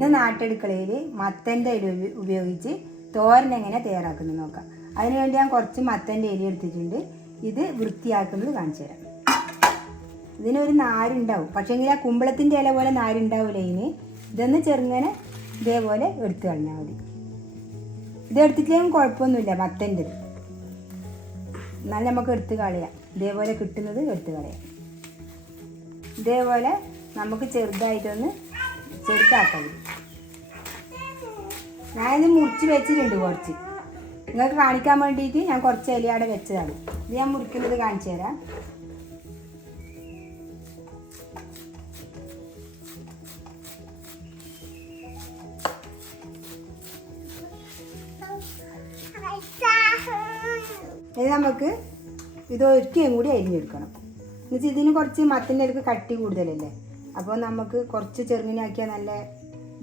ഇന്ന് നാട്ടടുക്കളയിൽ മത്തൻ്റെ ഇല ഉപയോഗിച്ച് തോരൻ എങ്ങനെ തയ്യാറാക്കുന്നത് നോക്കാം. അതിനുവേണ്ടി ഞാൻ കുറച്ച് മത്തൻ്റെ ഇല എടുത്തിട്ടുണ്ട്. ഇത് വൃത്തിയാക്കുന്നത് കാണിച്ചു തരാം. ഇതിനൊരു നാരുണ്ടാവും, പക്ഷേങ്കിൽ ആ കുമ്പളത്തിൻ്റെ ഇല പോലെ നാരുണ്ടാവില്ല ഇതിന്. ഇതൊന്ന് ചെറുങ്ങനെ ഇതേപോലെ എടുത്തു കളഞ്ഞാൽ മതി. ഇതെടുത്തിട്ടില്ലെങ്കിൽ കുഴപ്പമൊന്നുമില്ല മത്തൻ്റെത്. എന്നാൽ നമുക്ക് എടുത്ത് കളയാം. ഇതേപോലെ കിട്ടുന്നത് എടുത്ത് കളയാം. ഇതേപോലെ നമുക്ക് ചെറുതായിട്ടൊന്ന് ചെറുതാക്കാം. ഞാനിത് മുറിച്ച് വെച്ചിട്ടുണ്ട് കുറച്ച്. നിങ്ങൾക്ക് കാണിക്കാൻ വേണ്ടിയിട്ട് ഞാൻ കുറച്ച് ഇലയാടെ വെച്ചതാണ്. ഇത് ഞാൻ മുറിക്കുന്നത് കാണിച്ചു തരാം. ഇത് നമുക്ക് ഇത് ഒരിക്കലും കൂടി അരിഞ്ഞെടുക്കണം. എന്നുവെച്ചാൽ ഇതിന് കുറച്ച് മത്തൻ്റെ ഇലക്ക് കട്ടി കൂടുതലല്ലേ, അപ്പോൾ നമുക്ക് കുറച്ച് ചെറുങ്ങനാക്കിയാൽ നല്ല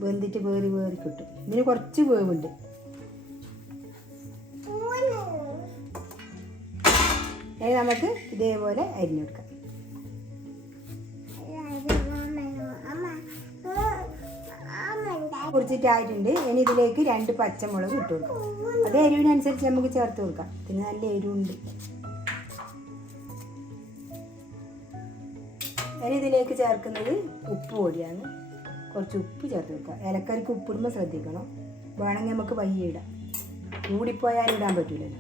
വെന്തിട്ട് വേറി കിട്ടും. ഇതിന് കുറച്ച് വേവുണ്ട്. ഇത് നമുക്ക് ഇതേപോലെ അരിഞ്ഞെടുക്കാം. കുറിച്ചിട്ടായിട്ടുണ്ട്. ഇനി ഇതിലേക്ക് 2 പച്ചമുളക് ഇട്ട് കൊടുക്കാം. അത് എരിവിനനുസരിച്ച് നമുക്ക് ചേർത്ത് കൊടുക്കാം. പിന്നെ നല്ല എരിവുണ്ട്. ഇനി ഇതിലേക്ക് ചേർക്കുന്നത് ഉപ്പ് പൊടിയാണ്. കുറച്ച് ഉപ്പ് ചേർത്ത് കൊടുക്കുക. ഇലക്കറിക്ക് ഉപ്പിടുമ്പോൾ ശ്രദ്ധിക്കണം. വേണമെങ്കിൽ നമുക്ക് വയ്യ ഇടാം, കൂടിപ്പോയാൽ ഇടാൻ പറ്റില്ലല്ലോ.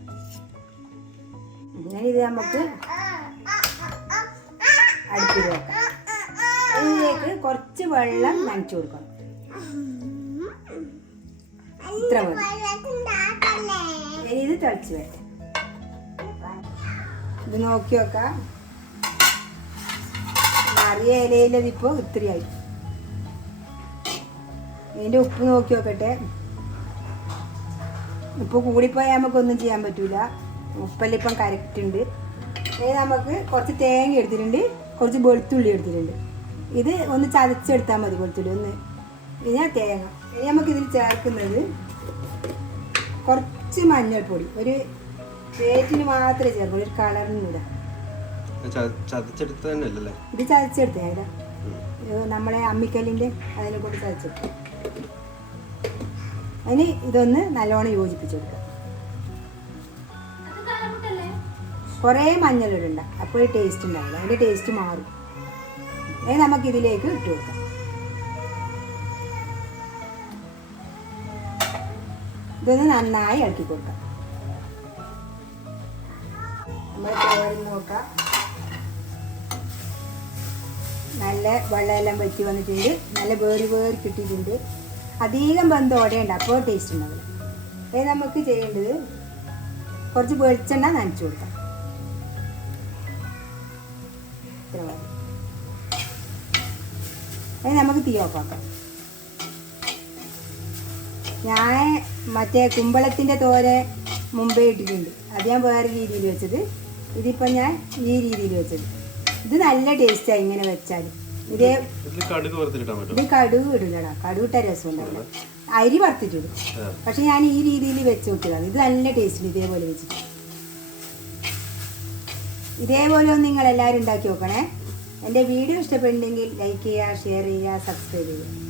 ഞാനിത് നമുക്ക് അടുപ്പിൽ വെക്കാം. ഇതിലേക്ക് കുറച്ച് വെള്ളം നനച്ചു കൊടുക്കണം. ഇത്ര മതി. ഇനി ഇത് തിളച്ച് വരട്ടെ. ഇത് നോക്കി വെക്കാം. നിറയെ ഇലയിലതിപ്പോൾ ഇത്രയായി. ഇതിൻ്റെ ഉപ്പ് നോക്കി നോക്കട്ടെ. ഉപ്പ് കൂടിപ്പോയാൽ നമുക്കൊന്നും ചെയ്യാൻ പറ്റില്ല. ഉപ്പെല്ലാം ഇപ്പം കറക്റ്റ് ഉണ്ട്. ഇനി നമുക്ക് കുറച്ച് തേങ്ങ എടുത്തിട്ടുണ്ട്, കുറച്ച് വെളുത്തുള്ളി എടുത്തിട്ടുണ്ട്. ഇത് ഒന്ന് ചതച്ചെടുത്താൽ മതി. വെളുത്തുള്ളി ഒന്ന്, പിന്നെ തേങ്ങ. ഇനി നമുക്കിതിൽ ചേർക്കുന്നത് കുറച്ച് മഞ്ഞൾപ്പൊടി, ഒരു പേറ്റിന് മാത്രമേ ചേർക്കുള്ളൂ, ഒരു കളറിനില്ല. ഇത് ചതച്ചെടുത്തേ നമ്മളെ അമ്മിക്കല്ലിൻ്റെ അതിനെ കൊണ്ട് ചതച്ചെടുത്തു. അതിന് ഇതൊന്ന് നല്ലോണം യോജിപ്പിച്ചെടുക്കുക. കുറേ മഞ്ഞളിടണ്ട, അപ്പോൾ ടേസ്റ്റ് ഉണ്ടാവില്ല, അതിൻ്റെ ടേസ്റ്റ് മാറും. അത് നമുക്കിതിലേക്ക് ഇട്ട് കൊടുക്കാം. ഇതൊന്ന് നന്നായി ഇളക്കി കൊടുക്കാം. നമ്മൾ തോരൻ നോക്കാം. നല്ല വെള്ളമെല്ലാം വെച്ച് വന്നിട്ടുണ്ട്. നല്ല വേറി കിട്ടിയിട്ടുണ്ട്. അധികം ബന്ധം ഓടേണ്ട, അപ്പോൾ ടേസ്റ്റ് ഉണ്ടാവില്ല. അത് നമുക്ക് ചെയ്യേണ്ടത് കുറച്ച് വെളിച്ചെണ്ണ നനച്ചു കൊടുക്കാം. ഇത്ര മതി. അത് നമുക്ക് തീ ഓഫാക്കാം. ഞാൻ മറ്റേ കുമ്പളത്തിൻ്റെ തോര മുമ്പേ ഇട്ടിട്ടുണ്ട്. അത് ഞാൻ വേറെ രീതിയിൽ വെച്ചത്. ഇതിപ്പോൾ ഞാൻ ഈ രീതിയിൽ വെച്ചത്. ഇത് നല്ല ടേസ്റ്റാണ് ഇങ്ങനെ വെച്ചാൽ. ഇത് കടുക് ഇടില്ലടാ, കടുകിട്ട രസം ഉണ്ടാവില്ല. അരി വറുത്തിട്ടിടും, പക്ഷെ ഞാൻ ഈ രീതിയിൽ വെച്ച് നോക്കിയതാണ്. ഇത് നല്ല ടേസ്റ്റ്. ഇതേപോലെ വെച്ചിട്ട് ഇതേപോലെ ഒന്ന് നിങ്ങളെല്ലാവരും ഉണ്ടാക്കി നോക്കണേ. എൻ്റെ വീഡിയോ ഇഷ്ടപ്പെടുന്നെങ്കിൽ ലൈക്ക് ചെയ്യുക, ഷെയർ ചെയ്യുക, സബ്സ്ക്രൈബ് ചെയ്യുക.